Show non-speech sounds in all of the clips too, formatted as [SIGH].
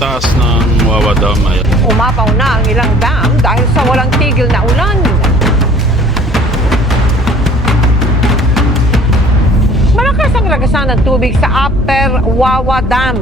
taas ng Wawa Dam. Umapaw na ang ilang dam dahil sa walang tigil na ulan. Malakas ang ragasan ng tubig sa Upper Wawa Dam.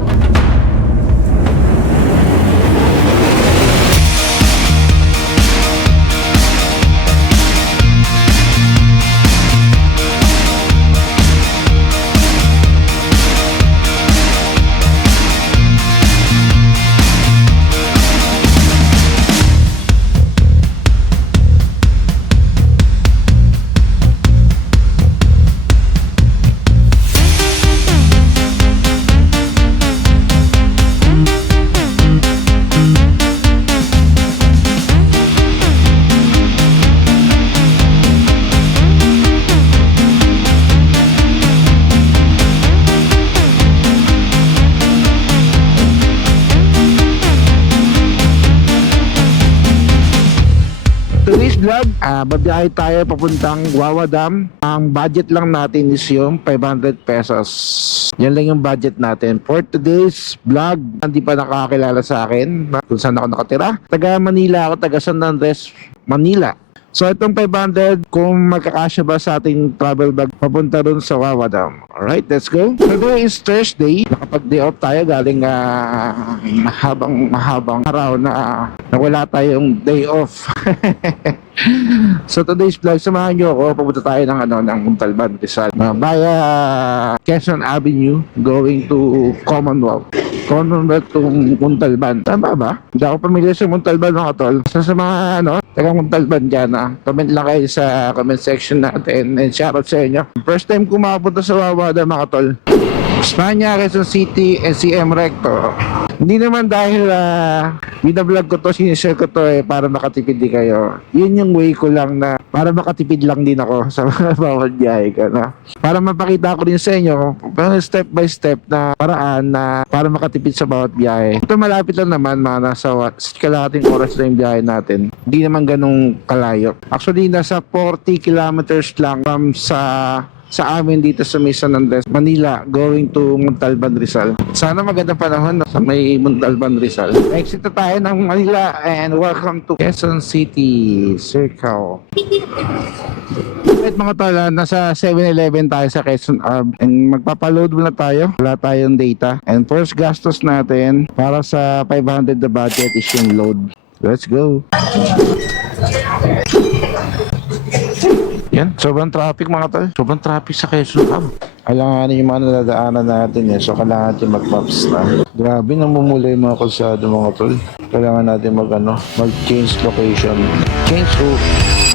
Ah babiyahe tayo papuntang Wawa Dam. Ang budget lang natin is yung 500 pesos. Yan lang yung budget natin. For today's vlog, hindi pa nakakilala sa akin na kung saan ako nakatira. Taga Manila ako, taga San Andres, Manila. So itong 500, kung magkakasya ba sa ating travel bag papunta rin sa Wawa Dam. Alright, let's go. Today is Thursday. Nakapag-day off tayo galing ah, mahabang mahabang araw na na wala tayong day off. [LAUGHS] [LAUGHS] so today's vlog, samahan nyo ako. Pupunta tayo ng, ano, ng Montalban, Rizal. Uh, via Quezon Avenue, going to Commonwealth. Commonwealth to Montalban. Tama ba? Hindi ako pamilya sa Montalban mga tol. So sa mga ano, taga Montalban dyan ah, comment lang kayo sa comment section natin and shoutout sa inyo. First time ko makapunta sa Wawada mga tol. Espanya, Quezon City, NCM Recto. Hindi naman dahil uh, binablog ko to, sinishare ko to eh, para makatipid din kayo. Yun yung way ko lang na para makatipid lang din ako [LAUGHS] sa mga bawat biyahe ko. Na. Para mapakita ko din sa inyo, pero step by step na paraan na para makatipid sa bawat biyahe. Ito malapit lang naman, mga nasa kalahating oras na yung biyahe natin. Hindi naman ganong kalayo. Actually, nasa 40 kilometers lang from sa sa amin dito sa may San Andres, Manila, going to Montalban, Rizal. Sana magandang panahon no, sa may Montalban, Rizal. Exit na tayo ng Manila and welcome to Quezon City Circle. Right mga tala, nasa 7-Eleven tayo sa Quezon Arb and magpapaload muna tayo. Wala tayong data. And first gastos natin para sa 500 na budget is yung load. Let's go! Yan, sobrang traffic mga tol. Sobrang traffic sa Quezon Hub. Kailangan yung mga nadadaanan natin eh. So kailangan natin mag-maps na. Grabe, namumula yung mga kalsado mga tol. Kailangan natin mag ano, mag-change location. Change route.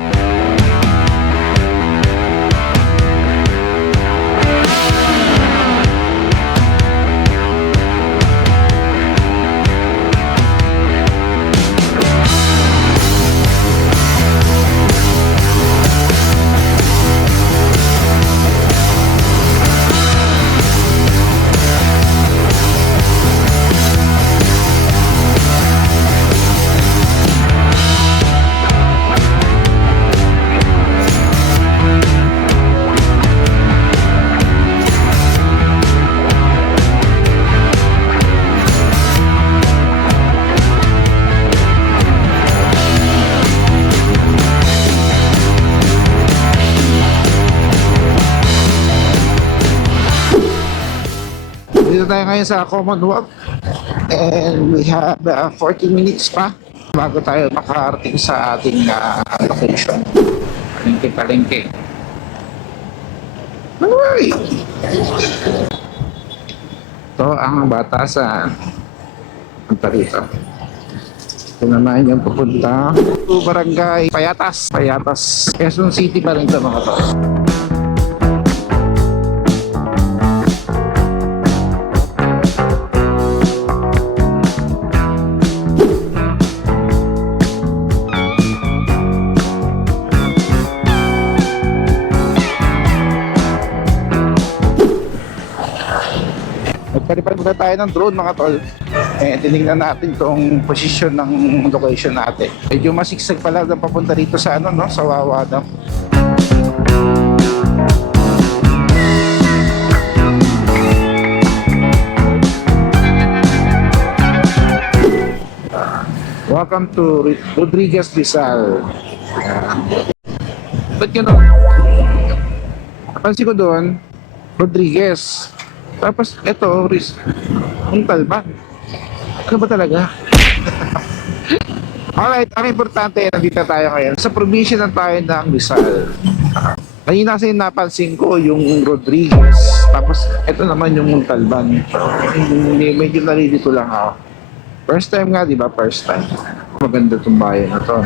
Dito tayo ngayon sa Commonwealth. And we have uh, 40 minutes pa bago tayo makarating sa ating uh, location. Palengke, palengke. Manuay! Ito ang batasan. Punta rito. Ito naman yung pupunta to Barangay Payatas. Payatas. Quezon City pa rin ito mga to. Tayo ng drone mga tol. Eh, tinignan natin tong position ng location natin. Medyo masiksag pala na papunta rito sa ano, no? Sa Wawa Dam. Welcome to Ri- Rodriguez Rizal. Ba't gano'n? Napansin ko doon, Rodriguez. Tapos, eto, Riz, Montalban. Ano ba talaga? [LAUGHS] Alright, ang importante, nandito tayo ngayon. Sa probinsya na tayo ng Rizal. Kanina kasi napansin ko yung Rodriguez. Tapos, ito naman yung Montalban. Hindi, medyo nalilito lang ako. First time nga, di ba? First time. Maganda itong bayan na to.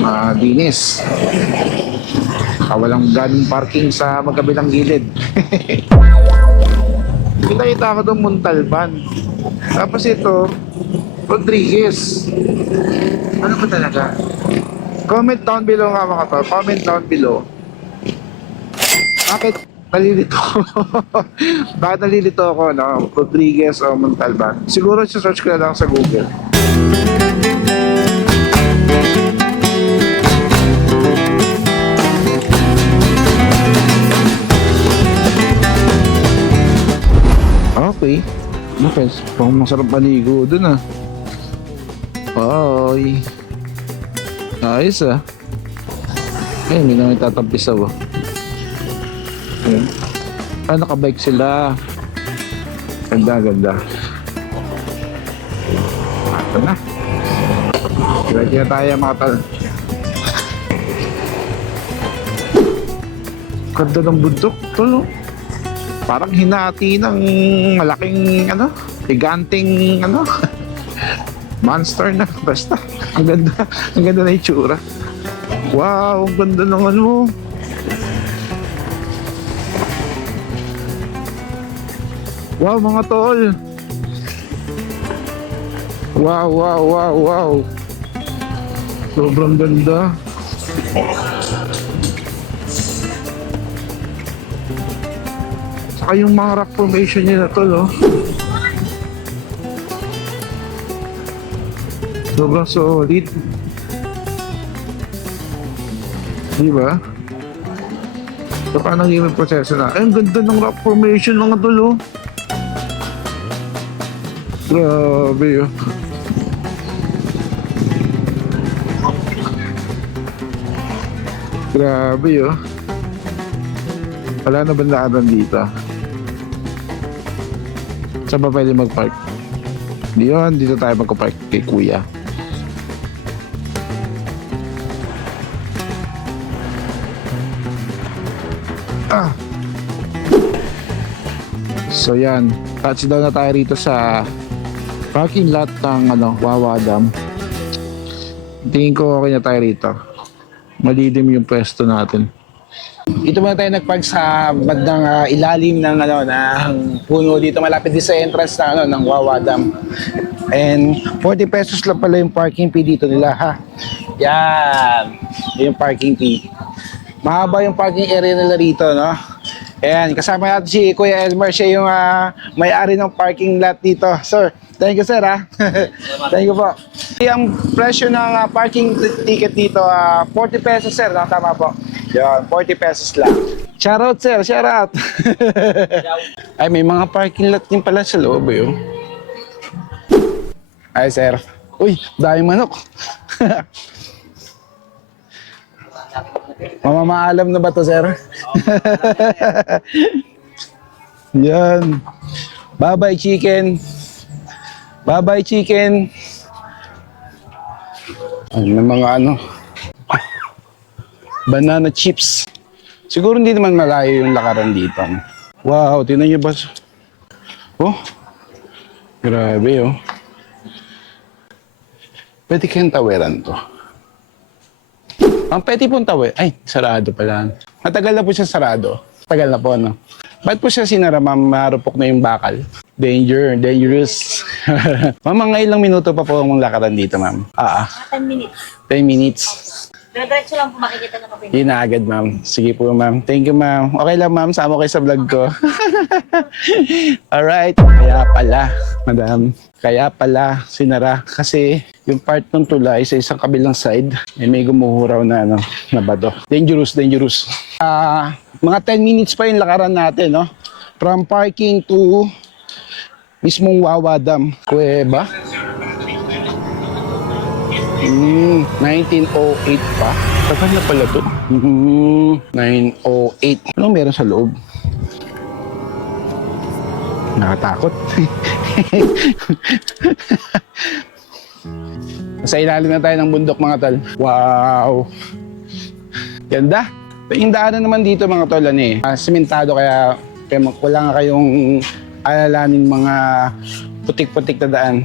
Madinis. Ah, walang ganong parking sa magkabilang gilid. [LAUGHS] Kita-kita ko doon Montalban. Tapos ito, Rodriguez. Ano ba talaga? Comment down below nga mga to. Comment down below. Bakit nalilito [LAUGHS] Bakit nalilito ako, no? Rodriguez o Montalban? Siguro search ko na lang sa Google. Okay. Okay, pang masarap maligo dun ah. Ay. Ayos ah. Ay, hindi naman tatapisaw ah. Ayun. Ah, nakabike sila. Ganda, ganda. Ito na. Ready na tayo mga tal. Ganda ng bundok. Tol, oh. Parang hinati ng malaking ano, giganting ano, [LAUGHS] monster na [LAUGHS] basta. Ang ganda, ang ganda na itsura. Wow, ang ganda ng ano. Wow, mga tol. Wow, wow, wow, wow. Sobrang ganda. Saka yung mga rock formation niya na tol, oh. Sobrang solid. Di ba? So, paano yung proseso na? Ay, ang ganda ng rock formation mga tol, oh. Grabe, oh. Grabe, oh. Wala na bandaan dito. Saan ba pwede mag-park? Di yun, dito tayo magpa-park kay kuya. Ah! So yan, touchdown na tayo rito sa parking lot ng ano, Wawa Dam. Tingin ko okay na tayo rito. Malilim yung pwesto natin. Dito muna tayo nagpark sa bandang ah, ilalim ng ano ng puno dito malapit din sa entrance ng ano ng Wawa Dam. And 40 pesos lang pala yung parking fee dito nila ha. Yan. Yung parking fee. Mahaba yung parking area nila rito, no? Ayan, kasama natin si Kuya Elmer, siya yung ah, may-ari ng parking lot dito. Sir, thank you sir ha. [LAUGHS] thank you po. Ang presyo ng ah, parking ticket dito, ah, 40 pesos sir, no? tama po. Yan, 40 pesos lang. Shoutout sir, shoutout. [LAUGHS] Ay, may mga parking lot din pala sa loob eh. oh. Ay sir. Uy, dahil manok. [LAUGHS] Mamamaalam na ba to, sir? [LAUGHS] Yan. Bye-bye, chicken. Bye-bye, chicken. Ay, may mga ano. Banana chips. Siguro hindi naman malayo yung lakaran dito. Wow, tinan niyo ba? Oh, grabe oh. Pwede kayong taweran to. Ang pwede pong tawi. Ay, sarado pala. Matagal na po siya sarado. Tagal na po, no? Ba't po siya sinara, ma'am? Marupok na yung bakal. Danger, dangerous. [LAUGHS] ma'am, mga ilang minuto pa po ang lakaran dito, ma'am. Ah, ah. 10 minutes. 10 minutes. Diretso lang po makikita na kapag Yun na agad, ma'am. Sige po, ma'am. Thank you, ma'am. Okay lang, ma'am. Sama kayo sa vlog ko. [LAUGHS] Alright. Kaya pala, madam. Kaya pala, sinara. Kasi yung part ng tulay sa isang kabilang side, eh, may gumuhuraw na, ano, na bado. Dangerous, dangerous. Ah, mga 10 minutes pa yung lakaran natin, no? From parking to mismong Wawa Dam. Kuweba. Mm, 1908 pa. Tagal na pala to. Mm, 908. Anong meron sa loob? Nakatakot. [LAUGHS] Sa ilalim na tayo ng bundok mga tol. Wow! Ganda. Yung daanan naman dito mga tol, ano eh, ah, simentado kaya, kaya wala nga kayong alalaning mga putik-putik na daan.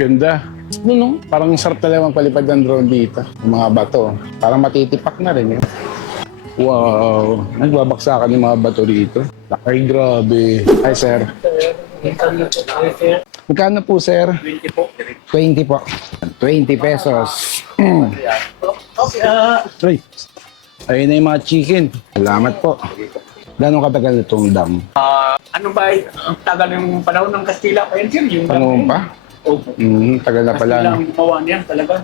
Ganda. No, no? Parang sarap talaga magpalipad ng drone dito. Yung mga bato. Parang matitipak na rin. Eh. Wow! Nagbabaksakan yung mga bato dito. Ay, grabe. Ay, sir. Magkano po, sir? 20 po. 20 po. 20 pesos. Mm. [CLEARS THROAT] Ay, ayun na yung mga chicken. Salamat po. Gano'ng katagal itong dam? Ano ba, ang tagal ng panahon ng Kastila pa yun, sir? Yung Panahon pa? Opo. Mm, tagal na pala. Kastila ang gumawa niyan talaga.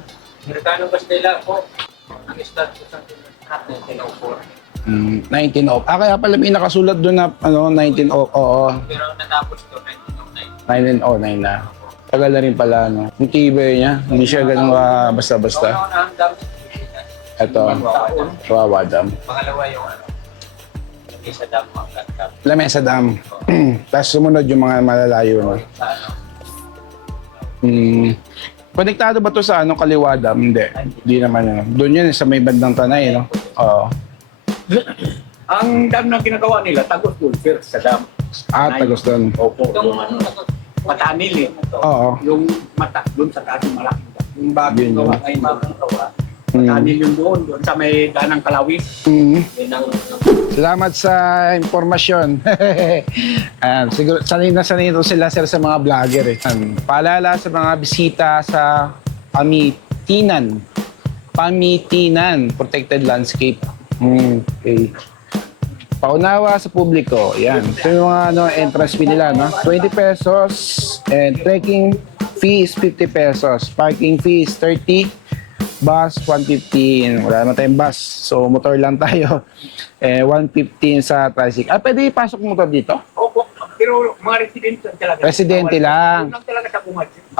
Amerikano Kastila po. Ang start ko sa 1904. Mm, 19 off. Ah, kaya pala may nakasulat doon na ano, 19 off. Oo, Pero natapos ito 1909. 1909 na. Tagal na rin pala, no? Yung tibay niya, hindi siya ganun ka basta-basta. Una ang dam. Ito, Wawa Dam. Pangalawa yung ano, yung isa dam ang dam. Lamesa Dam. [CLEARS THROAT] Tapos sumunod yung mga malalayo, no? Sa ano, Hmm. Konektado ba to sa ano, Kaliwa Dam? Hindi. Hindi naman yun. Doon yun, sa may bandang tanay, no? Oo. ang dam na ginagawa nila, Tagos Dulfer sa dam. Ah, tagos doon. Opo. Yung ano, Matanil eh. Oo. Yung mata, doon sa taas yung malaking dam. Yung bagong Yun yun. gawa ngayon, bagong gawa. Matanil yung doon, doon sa may ganang Kalawit. Yun ang Salamat sa impormasyon. [LAUGHS] Ayan, siguro sanay na sanay ito sila sir sa mga vlogger eh. Ayan, Paalala sa mga bisita sa Pamitinan. Pamitinan, protected landscape. Hmm, okay. Paunawa sa publiko. Yan. Ito yung mga ano, entrance fee nila. No? 20 pesos and trekking fee is 50 pesos. Parking fee is 30 bus 150 wala naman tayong bus. So motor lang tayo. [LAUGHS] Eh 115 sa tricycle. Ah pwede ipasok motor dito? Opo, pero mga residente lang talaga. Residente lang. Lang talaga sa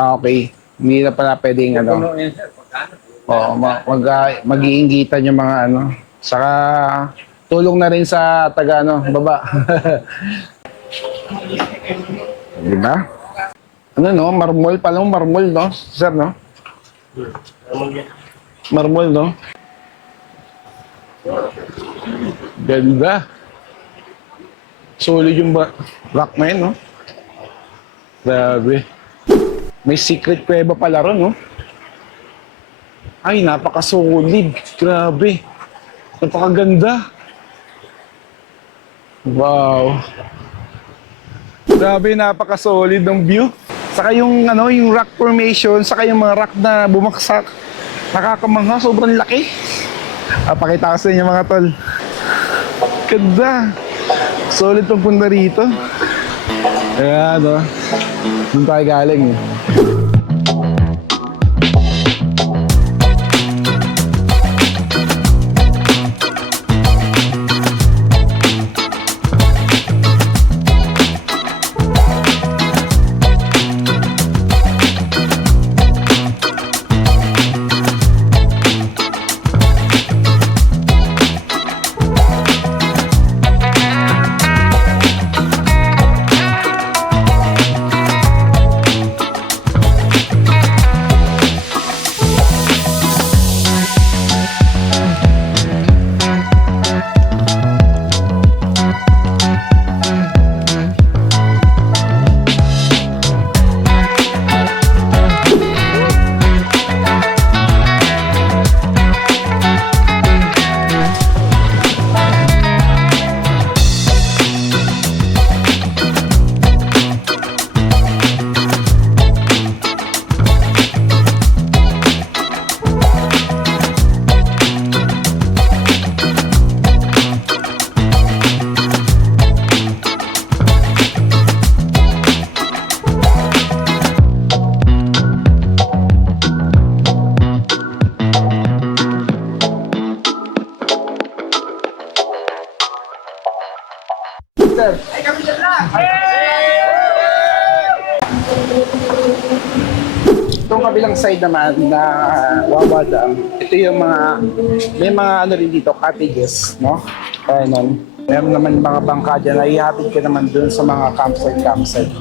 ah, okay. Hindi na pala pwedeng ano. Puno yan, sir. Pagkano? oh, mag, mag, mag-iingitan yung mga ano. Saka tulong na rin sa taga ano baba. [LAUGHS] Di ba ano no? Marmol palang marmol no? Sir no? Marmol no? Ganda. Solid yung ba rock na yun no? Grabe. May secret kuweba pala ron no? Ay napaka-solid. Grabe. Napakaganda. Wow. Grabe napaka-solid ng view. Saka yung ano yung rock formation saka yung mga rock na bumaksak nakakamangha sobrang laki. Ah, pakita ko sa inyo mga tol. Ganda. Solid tong punta rito. Ayan no doon tayo galing eh. Side naman na Wawa Dam, ito yung mga, may mga ano rin dito, cottages, no? Kaya nun, meron naman mga bangka dyan, naihatid ka naman dun sa mga campsite, campsite.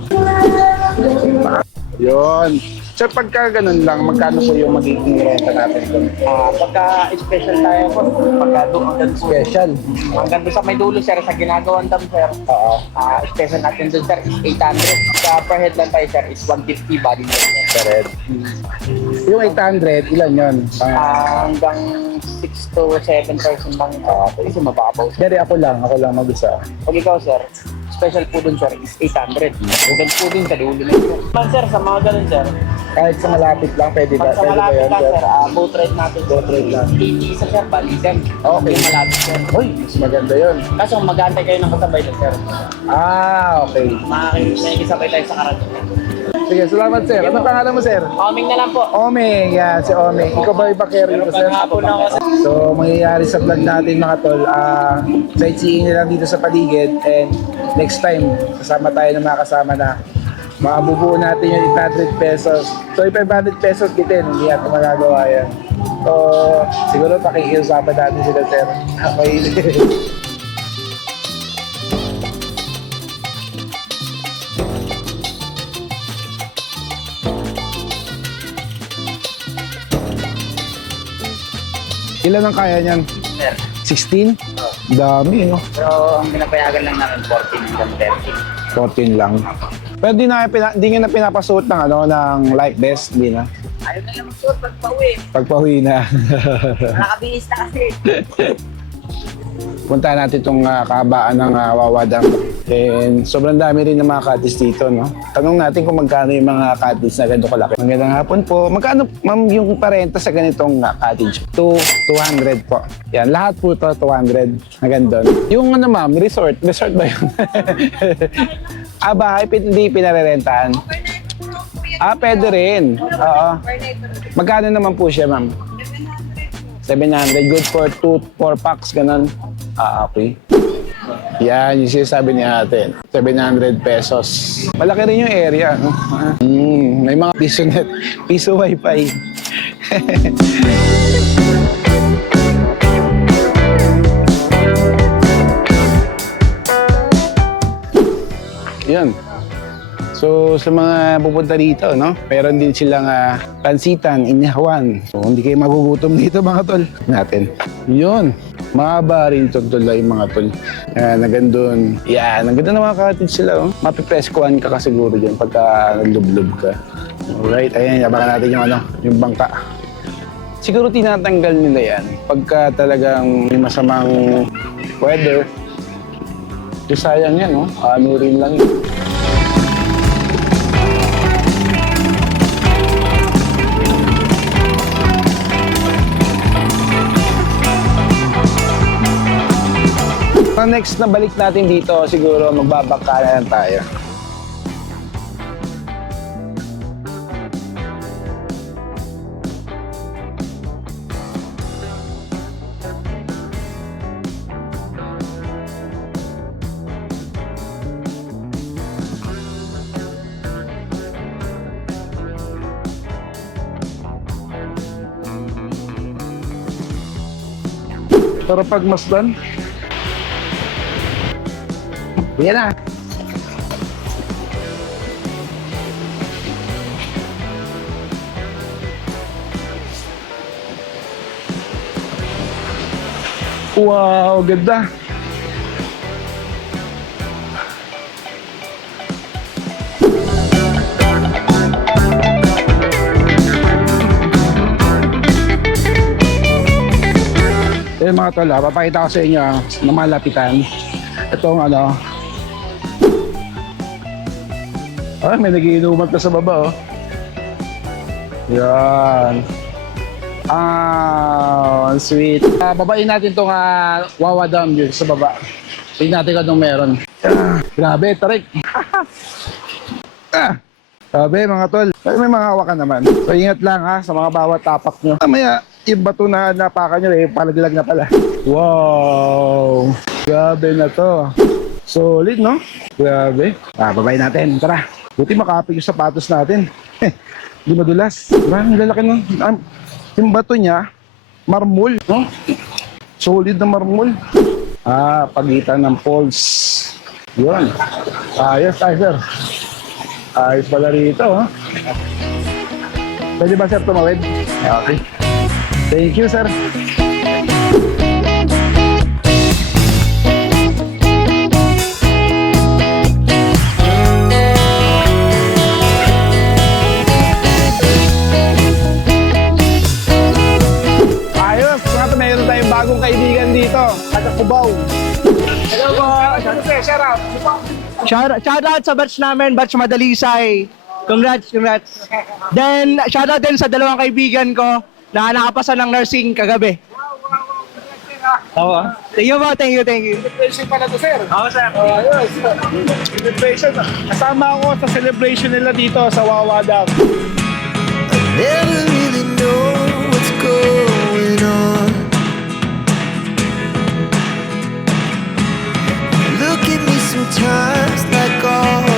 Yun. So pagka ganun lang, magkano po yung magiging renta natin doon? Ah, pagka special tayo po, pagka doon hanggang Special. hanggang doon sa may dulo sir, sa ginagawang dam sir, Oo. ah special natin doon sir is 800. Sa per head lang tayo sir is 150 body weight. Correct. Yung 800, ilan yun? Ah, hanggang 6 to 7 person lang ito. Kasi mababaw sir. Dari ako lang, ako lang mag-isa. Pag ikaw sir, special po dun sir is 800. Ugan po dun sa dulo na ito. Man sir, sa mga ganun sir, Kahit sa malapit lang, pwede ba? pag sa Pwede ba malapit yun? lang sir? sir, ah, boat ride natin. Boat ride lang. Hindi isa sir, balikan. Okay. Yung malapit sir. Uy, mas maganda yun. Kaso mag-aantay kayo ng kasabay dun sir. Ah, okay. Makikisabay tayo sa karating. Sige, salamat sir. Ano pangalan mo sir? Coming na lang po. Ome, yan, si Ome. Ikaw ba yung bakero ko sir? Ako. So, mangyayari sa vlog natin mga tol, ah sightseeing na lang dito sa paligid and next time, kasama tayo ng mga kasama na mabubuo natin yung 800 pesos. So, yung 500 pesos bitin, hindi natin magagawa yan. So, siguro pakikiusapan natin sila sir. [LAUGHS] Okay. Ilan ang kaya niyan? Sir. 16? Dami, no? Pero ang pinapayagan lang namin 14 hanggang 30. 14 lang. Pero di na pina, di nyo na pinapasuot ng ano ng life vest, hindi na. Ayaw na lang magsuot pag pauwi. Pagpahuwi na. Nakabihis na kasi. [LAUGHS] Punta natin itong uh, kahabaan ng uh, Wawa Dam. And sobrang dami rin ng mga cottage dito, no? Tanong natin kung magkano yung mga cottage na ganito kalaki. Magandang hapon po. Magkano, ma'am, yung parenta sa ganitong uh, cottage? To 200 po. Yan, lahat po to 200 na ganun. Yung ano, ma'am, resort. Resort ba yun? [LAUGHS] ah, bahay, pin- hindi pinarerentahan. Ah, pwede rin. Oo. Magkano naman po siya, ma'am? 700. Good for 2, 4 packs, ganun. Ah, okay. Yan, yung sinasabi ni ate. 700 pesos. Malaki rin yung area. no? Ah, Mm, may mga piso net, [LAUGHS] piso wifi. [LAUGHS] Yan. So, sa mga pupunta dito, no? Meron din silang uh, pansitan, inyawan. So, hindi kayo magugutom dito, mga tol. Natin. Yun. Mahaba rin to tol yung mga tol. Yan, nagandun. Yan, ang ganda ng mga cottage sila, oh. Mapipreskuhan ka ka siguro dyan pagka naglublob ka. Alright, ayan, yabakan natin yung ano, yung bangka. Siguro tinatanggal nila yan pagka talagang may masamang weather. Kasi sayang yan, no? Ano rin lang yun. Ang next na balik natin dito, siguro magbabakala lang tayo. Pero pag masdan, yan na. Wow, ganda. Eh mga tol, ah, papakita ko sa inyo ah, na malapitan. Itong ano, Ah, may nagiinuman pa sa baba, oh. Yan. Ah, sweet. Ah, babain natin itong uh, Wawa Dam yun sa baba. Tingnan natin kung meron. Ah, grabe, tarik. [LAUGHS] ah, grabe mga tol. Pero may mga hawakan naman. So ingat lang ha sa mga bawat tapak nyo. Mamaya, yung bato na napakan nyo eh, palaglag na pala. Wow! Grabe na to. Solid, no? Grabe. Ah, babay natin. Tara. Buti makapig yung sapatos natin. Di madulas. Diba? Ang lalaki ng... ah, yung bato niya, marmol. No? Solid na marmol. Ah, pagitan ng poles. Yun. Ayos, tayo, sir. Ayos pala rito, ha? Pwede ba, sir, tumawid? Okay. Thank you, sir. Shout out! Shout, out sa batch namin, batch Madalisay. Congrats, congrats. Then, shout out din sa dalawang kaibigan ko na nakapasa ng nursing kagabi. Oo. Thank you po, thank you, thank you. Celebration pala to, sir. Oo, sir. Ayos! Celebration. Kasama ako sa celebration nila dito sa Wawa Dam. Never really know what's going sometimes like all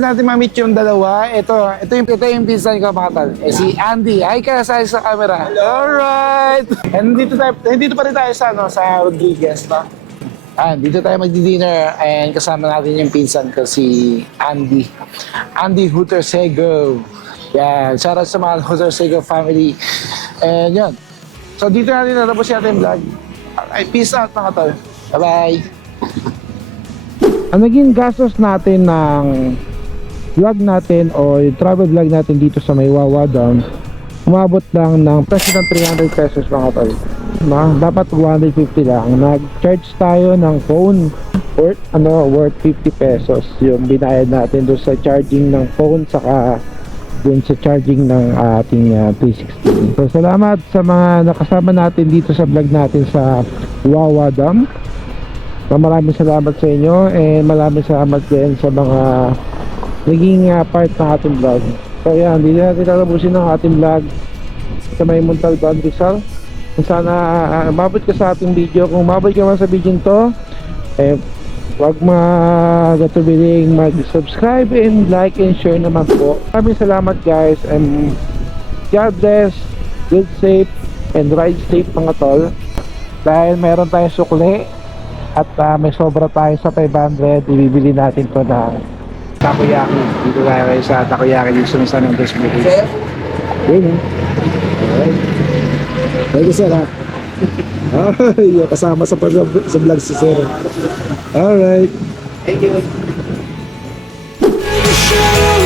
After natin ma-meet yung dalawa, ito, ito yung, ito yung pinsan ko mga tal. Eh, si Andy. Ay, kaya sa sa camera. Alright! And dito, tayo, dito pa rin tayo sa, ano, sa Rodriguez, no? Ah, dito tayo magdi-dinner and kasama natin yung pinsan ko si Andy. Andy Hutersego. Yan, shout out sa mga Hutersego family. And yun. So dito natin natapos yung ating vlog. Ay, peace out mga tol. Bye-bye. ang naging gastos natin ng vlog natin o travel vlog natin dito sa may Wawa Dam umabot lang ng presyo ng 300 pesos mga tol. Ma, dapat 250 lang. Nag-charge tayo ng phone worth, ano, worth 50 pesos. Yung binayad natin doon sa charging ng phone saka dun sa charging ng ating ah, 360 so salamat sa mga nakasama natin dito sa vlog natin sa Wawa Dam So, maraming salamat sa inyo and maraming salamat din sa mga naging uh, part ng ating vlog. So yan, hindi na natin tatapusin ang ating vlog sa may Montalban Rizal. Sana uh, mabot ka sa ating video. Kung mabot ka man sa video to, eh, huwag magatubiling mag-subscribe and like and share naman po. Maraming salamat guys and God bless, good safe and ride safe mga tol. Dahil meron tayong sukli at ah, may sobra tayo sa 500 ibibili natin to ng takoyaki. Dito tayo kayo sa takoyaki dito sa San Andres Philippines yun eh. Alright. Thank you sir ha ay kasama sa, sa vlog si sir. Alright. Never show